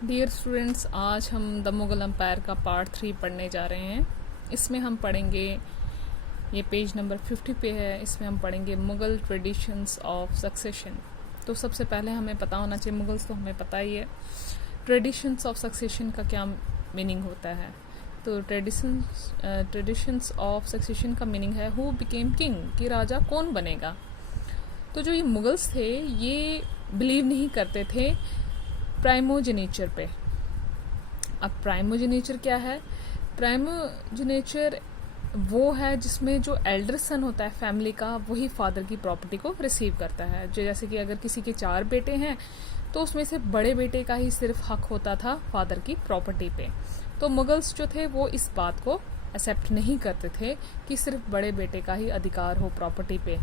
Dear students, आज हम the Mughal empire का पार्ट 3 पढ़ने जा रहे हैं। इसमें हम पढ़ेंगे, ये पेज नंबर 50 पे है। इसमें हम पढ़ेंगे मुगल ट्रेडिशंस ऑफ सक्सेशन। तो सबसे पहले हमें पता होना चाहिए, मुगल्स तो हमें पता ही है, ट्रेडिशंस ऑफ सक्सेशन का क्या मीनिंग होता है। तो ट्रेडिशंस ऑफ सक्सेशन का मीनिंग है हु बिकेम किंग, कि राजा कौन बनेगा। तो जो ये मुगल्स थे ये बिलीव नहीं करते थे प्राइमोजेनेचर पे। अब प्राइमोजेनेचर क्या है? प्राइमोजेनेचर वो है जिसमें जो एल्डर सन होता है फैमिली का, वही फादर की प्रॉपर्टी को रिसीव करता है। जो जैसे कि अगर किसी के 4 बेटे हैं तो उसमें से बड़े बेटे का ही सिर्फ हक होता था फादर की प्रॉपर्टी पे। तो मुगल्स जो थे वो इस बात को एक्सेप्ट नहीं करते थे कि सिर्फ बड़े बेटे का ही अधिकार हो प्रॉपर्टी पे,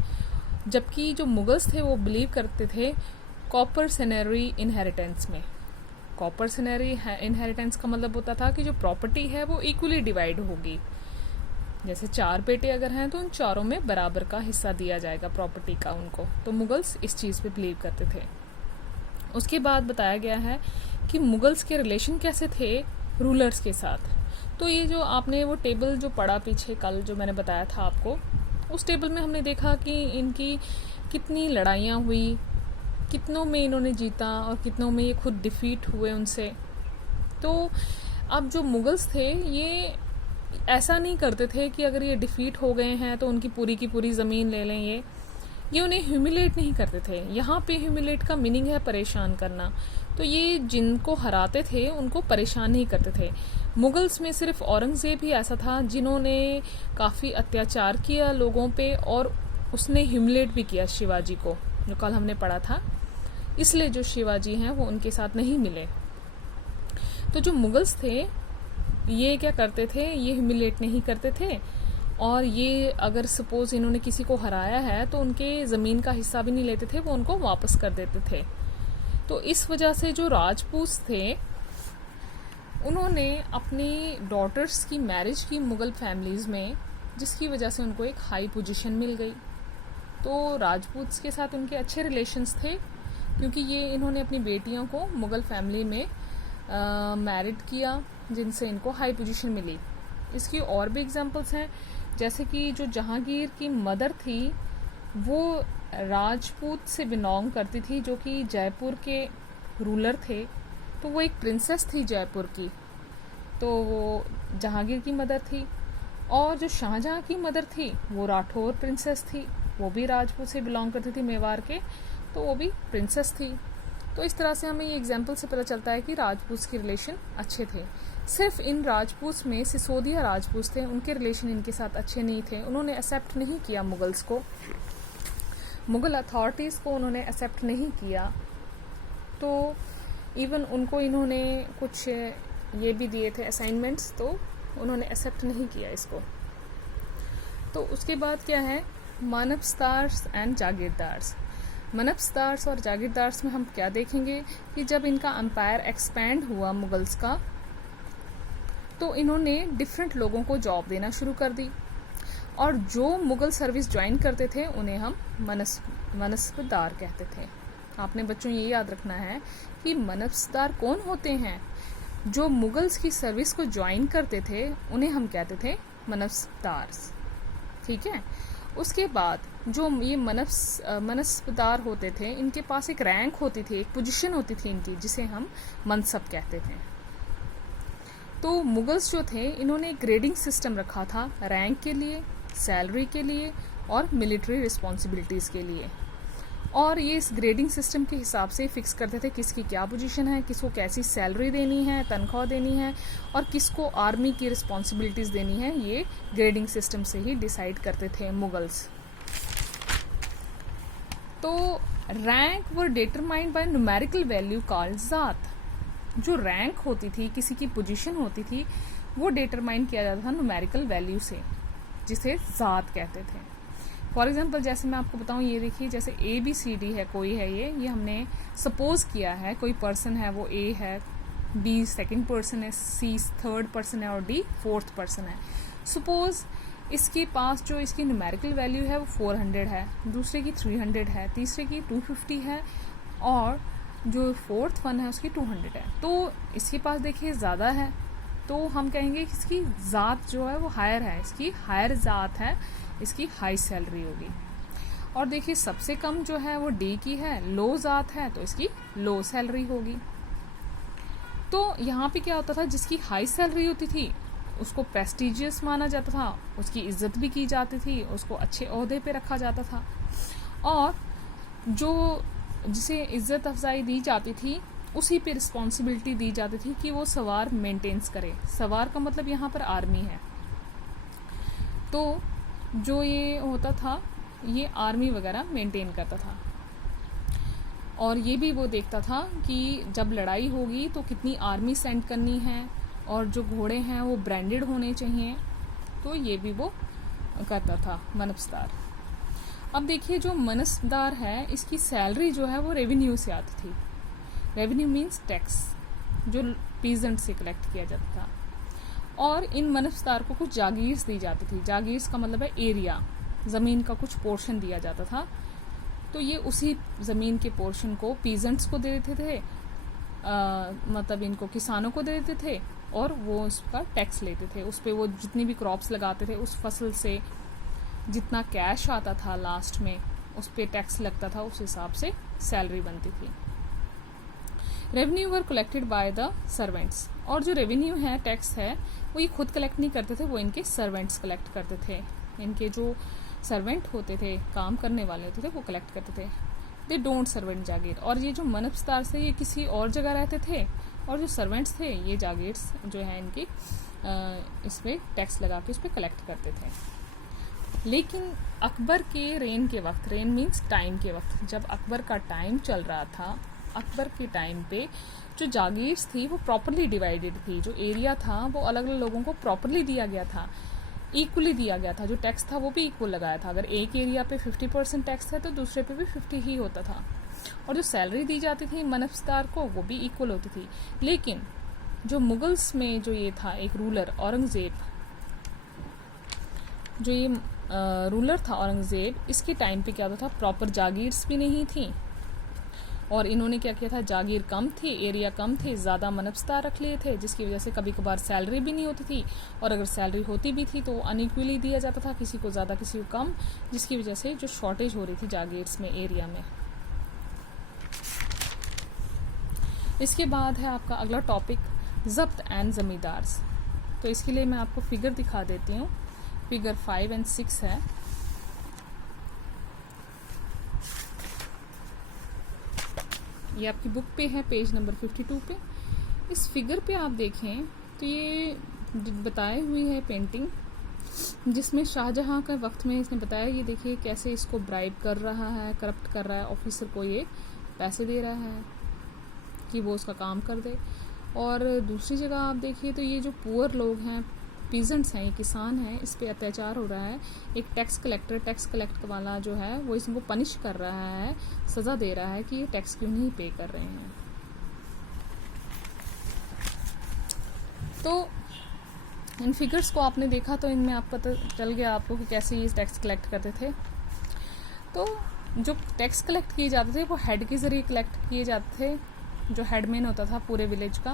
जबकि जो मुगल्स थे वो बिलीव करते थे कॉपर सेनरी इनहेरिटेंस में। कॉपर सेनरी इनहेरिटेंस का मतलब होता था कि जो प्रॉपर्टी है वो इक्वली डिवाइड होगी। जैसे 4 बेटे अगर हैं तो उन चारों में बराबर का हिस्सा दिया जाएगा प्रॉपर्टी का उनको। तो मुगल्स इस चीज़ पे बिलीव करते थे। उसके बाद बताया गया है कि मुगल्स के रिलेशन कैसे थे रूलर्स के साथ। तो ये जो आपने वो टेबल जो पढ़ा पीछे कल जो मैंने बताया था आपको, उस टेबल में हमने देखा कि इनकी कितनी लड़ाइयाँ हुई, कितनों में इन्होंने जीता और कितनों में ये खुद डिफीट हुए उनसे। तो अब जो मुगल्स थे ये ऐसा नहीं करते थे कि अगर ये डिफीट हो गए हैं तो उनकी पूरी की पूरी ज़मीन ले लें। ये उन्हें ह्यूमिलेट नहीं करते थे। यहाँ पे ह्यूमिलेट का मीनिंग है परेशान करना। तो ये जिनको हराते थे उनको परेशान नहीं करते थे। मुगल्स में सिर्फ औरंगज़ेब ही ऐसा था जिन्होंने काफ़ी अत्याचार किया लोगों पे, और उसने ह्यूमिलेट भी किया शिवाजी को, जो कल हमने पढ़ा था। इसलिए जो शिवाजी हैं वो उनके साथ नहीं मिले। तो जो मुगल्स थे ये क्या करते थे, ये ह्यूमिलेट नहीं करते थे, और ये अगर सपोज इन्होंने किसी को हराया है तो उनके ज़मीन का हिस्सा भी नहीं लेते थे, वो उनको वापस कर देते थे। तो इस वजह से जो राजपूत थे उन्होंने अपनी डॉटर्स की मैरिज की मुगल फैमिलीज़ में, जिसकी वजह से उनको एक हाई पोजीशन मिल गई। तो राजपूत्स के साथ उनके अच्छे रिलेशंस थे क्योंकि ये इन्होंने अपनी बेटियों को मुगल फैमिली में मैरिड किया, जिनसे इनको हाई पोजीशन मिली। इसकी और भी एग्जांपल्स हैं, जैसे कि जो जहांगीर की मदर थी वो राजपूत से बिलोंग करती थी, जो कि जयपुर के रूलर थे। तो वो एक प्रिंसेस थी जयपुर की, तो वो जहांगीर की मदर थी। और जो शाहजहां की मदर थी वो राठौर प्रिंसेस थी, वो भी राजपूत से बिलोंग करती थी, मेवाड़ के, तो वो भी प्रिंसेस थी। तो इस तरह से हमें ये एग्जाम्पल से पता चलता है कि राजपूत के रिलेशन अच्छे थे। सिर्फ इन राजपूत में सिसोदिया राजपूत थे, उनके रिलेशन इनके साथ अच्छे नहीं थे। उन्होंने एक्सेप्ट नहीं किया मुगल्स को, मुगल अथॉरिटीज़ को उन्होंने एक्सेप्ट नहीं किया। तो इवन उनको इन्होंने कुछ ये भी दिए थे असाइनमेंट्स, तो उन्होंने एक्सेप्ट नहीं किया इसको। तो उसके बाद क्या है, मानबस्तार्स एंड जागीरदार्स। मनबस्तार्स और जागीरदार्स में हम क्या देखेंगे कि जब इनका एम्पायर एक्सपैंड हुआ मुगल्स का, तो इन्होंने डिफरेंट लोगों को जॉब देना शुरू कर दी, और जो मुगल सर्विस ज्वाइन करते थे उन्हें हम मनसबदार कहते थे। आपने बच्चों ये याद रखना है कि मनसबदार कौन होते हैं। जो मुगल्स की सर्विस को ज्वाइन करते थे उन्हें हम कहते थे मनसबदार्स, ठीक है। उसके बाद जो ये मनसबदार होते थे, इनके पास एक रैंक होती थी, एक पोजीशन होती थी इनकी, जिसे हम मनसब कहते थे। तो मुगल्स जो थे इन्होंने एक ग्रेडिंग सिस्टम रखा था रैंक के लिए, सैलरी के लिए और मिलिट्री रिस्पॉन्सिबिलिटीज़ के लिए। और ये इस ग्रेडिंग सिस्टम के हिसाब से फिक्स करते थे किसकी क्या पोजीशन है, किसको कैसी सैलरी देनी है, तनख्वाह देनी है, और किसको आर्मी की रिस्पॉन्सिबिलिटीज़ देनी है। ये ग्रेडिंग सिस्टम से ही डिसाइड करते थे मुगल्स। तो rank were determined by numerical value called ज़ात। जो रैंक होती थी, किसी की पोजीशन होती थी, वो डिटरमाइन किया जाता था न्यूमेरिकल वैल्यू से, जिसे ज़ात कहते थे। फॉर एग्जाम्पल जैसे मैं आपको बताऊँ, ये देखिए, जैसे ABCD है, कोई है, ये हमने सपोज किया है कोई पर्सन है, वो A है, B सेकंड पर्सन है, C थर्ड पर्सन है और D फोर्थ पर्सन है। सपोज इसके पास जो इसकी न्यूमेरिकल वैल्यू है वो 400 है, दूसरे की 300 है, तीसरे की 250 है, और जो फोर्थ वन है उसकी 200 है, तो इसके पास देखिए ज़्यादा है, तो हम कहेंगे कि इसकी ज़ात जो है वो हायर है, इसकी हायर ज़ात है, इसकी हाई सैलरी होगी। और देखिए सबसे कम जो है वो डी की है, लो ज़ात है, तो इसकी लो सैलरी होगी। तो यहाँ पे क्या होता था, जिसकी हाई सैलरी होती थी उसको प्रेस्टिजियस माना जाता था, उसकी इज्जत भी की जाती थी, उसको अच्छे ओहदे पे रखा जाता था। और जो जिसे इज्जत अफजाई दी जाती थी उसी पे रिस्पॉन्सिबिलिटी दी जाती थी कि वो सवार मेंटेन्स करे। सवार का मतलब यहाँ पर आर्मी है, तो जो ये होता था ये आर्मी वगैरह मेंटेन करता था। और ये भी वो देखता था कि जब लड़ाई होगी तो कितनी आर्मी सेंड करनी है, और जो घोड़े हैं वो ब्रांडेड होने चाहिए, तो ये भी वो करता था मनसबदार। अब देखिए जो मनसबदार है इसकी सैलरी जो है वो रेवेन्यू से आती थी। रेवेन्यू मीन्स टैक्स, जो पीजेंट से कलेक्ट किया जाता था। और इन मनसबदार को कुछ जागीर्स दी जाती थी। जागीर्स का मतलब है एरिया, ज़मीन का कुछ पोर्शन दिया जाता था, तो ये उसी ज़मीन के पोर्शन को पीजेंट्स को दे देते थे, मतलब इनको किसानों को दे देते थे, और वो उसका टैक्स लेते थे। उस पर वो जितनी भी क्रॉप्स लगाते थे उस फसल से जितना कैश आता था लास्ट में उस पर टैक्स लगता था, उस हिसाब से सैलरी बनती थी। Revenue were collected by the servants, और जो रेवेन्यू है, टैक्स है, वो ये खुद कलेक्ट नहीं करते थे, वो इनके सर्वेंट्स कलेक्ट करते थे। इनके जो सर्वेंट होते थे, काम करने वाले होते थे, वो कलेक्ट करते थे। दे डोंट सर्वेंट जागीर। और ये जो मनसबदार से ये किसी और जगह रहते थे, और जो सर्वेंट्स थे ये जागीर्स जो है इनकी इस पर टैक्स लगा के इस पर कलेक्ट करते थे। लेकिन अकबर के रेन के वक्त, रेन मीन्स टाइम के वक्त, जब अकबर का टाइम चल रहा था, अकबर के टाइम पे जो जागीर्स थी वो प्रॉपरली डिवाइडेड थी। जो एरिया था वो अलग अलग लोगों को प्रॉपरली दिया गया था, इक्वली दिया गया था। जो टैक्स था वो भी इक्वल लगाया था। अगर एक एरिया पे 50% टैक्स है तो दूसरे पे भी 50 ही होता था। और जो सैलरी दी जाती थी मनसबदार को वो भी इक्वल होती थी। लेकिन जो मुगल्स में जो ये था एक रूलर औरंगजेब, जो ये रूलर था औरंगजेब, इसके टाइम पे क्या होता था, प्रॉपर जागीर्स भी नहीं थी, और इन्होंने क्या किया था, जागीर कम थी, एरिया कम थे, ज़्यादा मनसबदार रख लिए थे, जिसकी वजह से कभी कभार सैलरी भी नहीं होती थी, और अगर सैलरी होती भी थी तो अनइक्वली दिया जाता था, किसी को ज़्यादा किसी को कम, जिसकी वजह से जो शॉर्टेज हो रही थी जागीर्स में, एरिया में। इसके बाद है आपका अगला टॉपिक जब्त एंड ज़मींदार्स। तो इसके लिए मैं आपको फिगर दिखा देती हूँ। फिगर 5 और 6 है। ये आपकी बुक पे है, पेज नंबर 52 पे। इस फिगर पे आप देखें तो ये बताई हुई है पेंटिंग, जिसमें शाहजहां के वक्त में इसने बताया, ये देखिए कैसे इसको ब्राइब कर रहा है, करप्ट कर रहा है, ऑफिसर को ये पैसे दे रहा है कि वो उसका काम कर दे। और दूसरी जगह आप देखिए तो ये जो पुअर लोग हैं, पीजेंट्स हैं, ये किसान हैं, इस पे अत्याचार हो रहा है। एक टैक्स कलेक्टर, टैक्स कलेक्ट वाला जो है वो इसको पनिश कर रहा है, सजा दे रहा है कि ये टैक्स क्यों नहीं पे कर रहे हैं। तो इन फिगर्स को आपने देखा तो इनमें आप पता चल गया आपको कि कैसे ये टैक्स कलेक्ट करते थे। तो जो टैक्स कलेक्ट किए जाते थे वो हेड के ज़रिए कलेक्ट किए जाते थे। जो हेडमैन होता था पूरे विलेज का,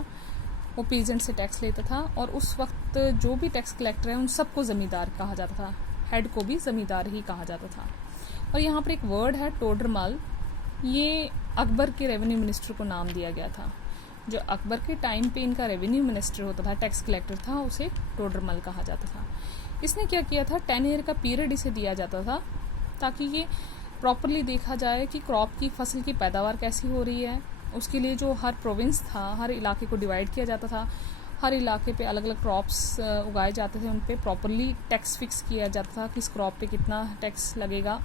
वो पीजेंट से टैक्स लेता था, और उस वक्त जो भी टैक्स कलेक्टर है उन सबको ज़मींदार कहा जाता था, हेड को भी ज़मींदार ही कहा जाता था। और यहाँ पर एक वर्ड है टोडरमल, ये अकबर के रेवेन्यू मिनिस्टर को नाम दिया गया था। जो अकबर के टाइम पे इनका रेवेन्यू मिनिस्टर होता था, टैक्स कलेक्टर था, उसे टोडरमल कहा जाता था। इसने क्या किया था, 10 ईयर का पीरियड इसे दिया जाता था ताकि ये प्रॉपरली देखा जाए कि क्रॉप की, फसल की पैदावार कैसी हो रही है। उसके लिए जो हर प्रोविंस था, हर इलाके को डिवाइड किया जाता था, हर इलाके पे अलग अलग क्रॉप्स उगाए जाते थे, उन पे प्रॉपरली टैक्स फिक्स किया जाता था कि इस क्रॉप पे कितना टैक्स लगेगा।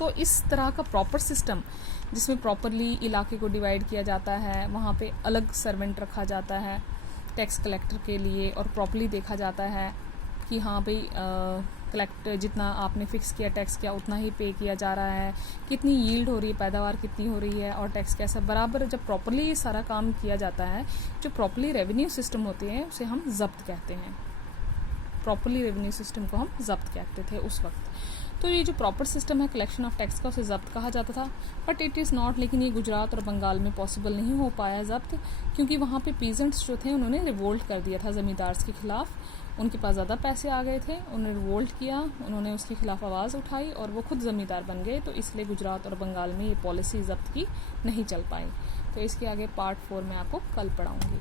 तो इस तरह का प्रॉपर सिस्टम जिसमें प्रॉपरली इलाके को डिवाइड किया जाता है, वहाँ पे अलग सर्वेंट रखा जाता है टैक्स कलेक्टर के लिए, और प्रॉपरली देखा जाता है कि हाँ भाई कलेक्ट जितना आपने फिक्स किया टैक्स क्या उतना ही पे किया जा रहा है, कितनी यील्ड हो रही है, पैदावार कितनी हो रही है, और टैक्स कैसा बराबर। जब प्रॉपरली ये सारा काम किया जाता है, जो प्रॉपरली रेवेन्यू सिस्टम होते हैं उसे हम जब्त कहते हैं। प्रॉपरली रेवेन्यू सिस्टम को हम जब्त कहते थे उस वक्त। तो ये जो प्रॉपर सिस्टम है कलेक्शन ऑफ टैक्स का, उसे ज़ब्त कहा जाता था, बट इट इज़ नॉट। लेकिन ये गुजरात और बंगाल में पॉसिबल नहीं हो पाया ज़ब्त, क्योंकि वहाँ पे पीजेंट्स जो थे उन्होंने रिवोल्ट कर दिया था ज़मींदार्स के ख़िलाफ़। उनके पास ज़्यादा पैसे आ गए थे, उन्होंने रिवोल्ट किया, उन्होंने उसके ख़िलाफ़ आवाज़ उठाई और वो खुद ज़मींदार बन गए। तो इसलिए गुजरात और बंगाल में ये पॉलिसी ज़ब्त की नहीं चल पाई। तो इसके आगे पार्ट 4 में आपको कल पढ़ाऊँगी।